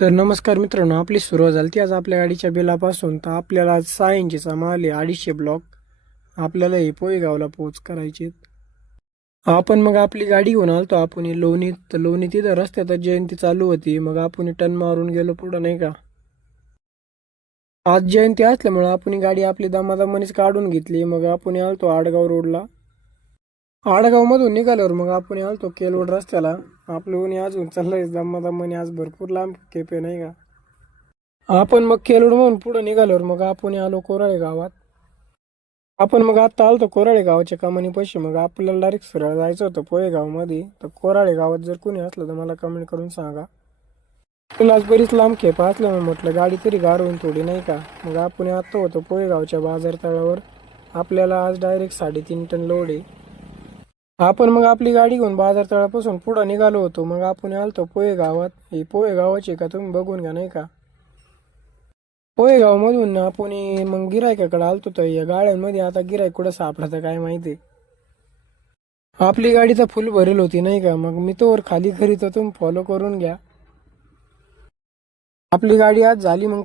तर नमस्कार मित्रांनो, आपली सुरुवात झाली ती आज आपल्या गाडीच्या बिलापासून. तर आपल्याला आज 6 इंचीचा माल आहे, 250 ब्लॉक आपल्याला हे पोयगावला पोच करायचे. आपण मग आपली गाडी घेऊन आलतो आपण लोणीत. तर लोणी तिथं रस्त्यातच जयंती चालू होती, मग आपण टर्न मारून गेलो पुढं नाही का. आज जयंती असल्यामुळे आपण गाडी आपली दमादमानेच काढून घेतली. मग आपण आलतो आडगाव रोडला. आडगाव मधून निघाल्यावर मग आपण आलतो केलवड रस्त्याला. आपलं ऊन अजून चाललंय दमादमाने, आज भरपूर लांब केपे नाही का. आपण मग केलोड म्हणून पुढे निघाल्यावर मग आपण आलो कोराळे गावात. आपण मग आता आलतो कोराळे गावाच्या कमानी पैसे. मग आपल्याला डायरेक्ट सरळ जायचं होतं पोहेगाव मध्ये. तर कोराळे गावात जर कोणी असलं तर मला कमेंट करून सांगा. तुला आज बरीच लांब खेपा असल्यामुळे म्हटलं गाडी तरी गार होईल थोडी नाही का. मग आपण आता होतो पोहेगावच्या बाजार तळावर. आपल्याला आज डायरेक्ट 3.5 टन लोड आहे. आपण मग आपली गाडी घेऊन बाजार तळापासून पुढे निघालो होतो. मग आपण आलतो पोहे गावात. हे पोहे गावाचे का तुम्ही बघून घ्या नाही का. पोहेगाव मधून आपण मग गिरायकाकडे आलतो. तर या गाड्यांमध्ये आता गिरायक कुठं सापडतं काय माहिती. आपली गाडी तर फुल भरेल होती नाही का. मग मी तोवर खाली घरी तर तुम्ही फॉलो करून घ्या. आपली गाडी आज झाली मग